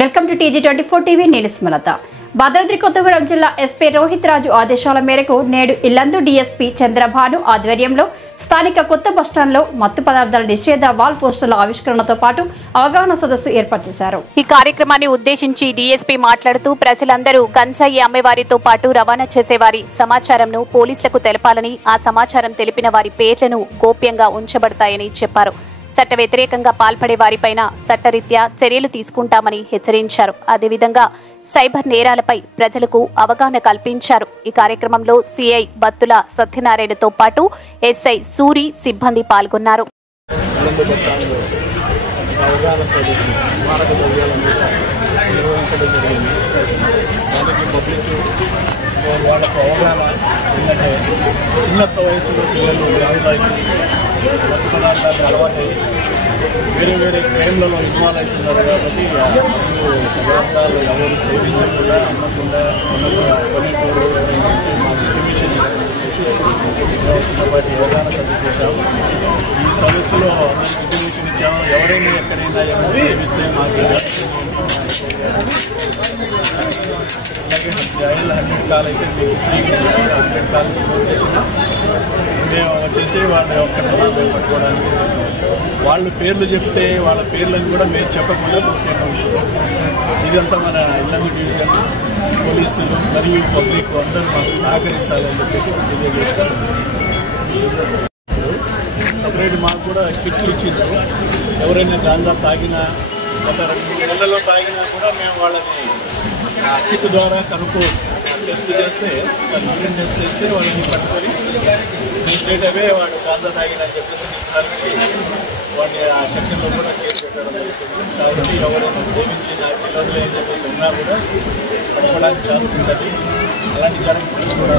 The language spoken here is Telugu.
Welcome to TG24 TV. నేను స్మలత. భద్రాద్రి కొత్తగూడెం జిల్లా ఎస్పీ రోహిత్ రాజు ఆదేశాల మేరకు నేడు ఇల్లందు DSP చంద్రభాను ఆధ్వర్యంలో స్థానిక కొత్త బస్టాండ్లో మత్తు పదార్థాల నిషేధ వాల్ పోస్టర్ల ఆవిష్కరణతో పాటు అవగాహన సదస్సు ఏర్పాటు చేశారు. ఈ కార్యక్రమాన్ని ఉద్దేశించి DSP మాట్లాడుతూ ప్రజలందరూ గంజాయి అమ్మేవారితో పాటు రవాణా చేసేవారి సమాచారంను పోలీసులకు తెలపాలని, ఆ సమాచారం తెలిపిన వారి పేర్లను గోప్యంగా ఉంచబడతాయని చెప్పారు. చట్ట వ్యతిరేకంగా పాల్పడే వారిపైన చట్టరీత్యా చర్యలు తీసుకుంటామని హెచ్చరించారు. అదేవిధంగా సైబర్ నేరాలపై ప్రజలకు అవగాహన కల్పించారు. ఈ కార్యక్రమంలో CI బత్తుల సత్యనారాయణతో పాటు SI సూరి సిబ్బంది పాల్గొన్నారు. వాళ్ళకు అవగాహన ఏంటంటే ఉన్నత వయసులో పిల్లలు గాంజాయికి మత్తు పదార్థాలకు అలవాటై వేరే వేరే క్రైమ్లలో ఇన్వాల్వ్ అవుతున్నారు. కాబట్టి పదార్థాలు ఎవరు సేవించకుండా అమ్మకుండా కొనేటోళ్ళు మాకు ఇంటిమేషన్ వచ్చినప్పటి అవగాహన సభ చేశాము. ఈ సదస్సులో ఇంటిమేషన్ ఇచ్చాము. ఎవరైనా ఎక్కడైనా ఏమైనా సేవిస్తే మాకు అలాగే 100 కాలు అయితే మీకు ఫ్రీగా 100 కాలు ఫోన్ చేసిన మేము వచ్చేసి వాళ్ళ యొక్క పదార్థాలు పట్టుకోవడానికి వాళ్ళు పేర్లు చెప్తే వాళ్ళ పేర్లను కూడా మేము చెప్పకుండా గోప్యంగా ఉంచుతాం. ఇదంతా మన ఇల్లందు డివిజన్ పోలీసులు మరియు పబ్లిక్ అందరూ మాకు సహకరించాలని చెప్పేసి తెలియజేస్తారు. సపరేట్ మాకు కూడా కిట్లు ఇచ్చిండ్రు. ఎవరైనా గాంజా తాగినా గత 2-3 నెలల్లో తాగినా కూడా మేము వాళ్ళని కిట్ ద్వారా టెస్ట్ చేస్తే యూరిన్ టెస్ట్ చేస్తే వాళ్ళని పట్టుకొని స్ట్రేట్ అవే వాడు గాంజా తాగినా చెప్పేసి నిర్ధారించి వాటి ఆ సెక్షన్లో కూడా కేసు పెట్టడం జరుగుతుంది. కాబట్టి ఎవరైనా సేవించిన పిల్లలు ఏం చెప్పేసి ఉన్నా కూడా పట్టుకోవడానికి ఛాన్స్ ఉంటుంది. అలాంటి జరగకుండా కూడా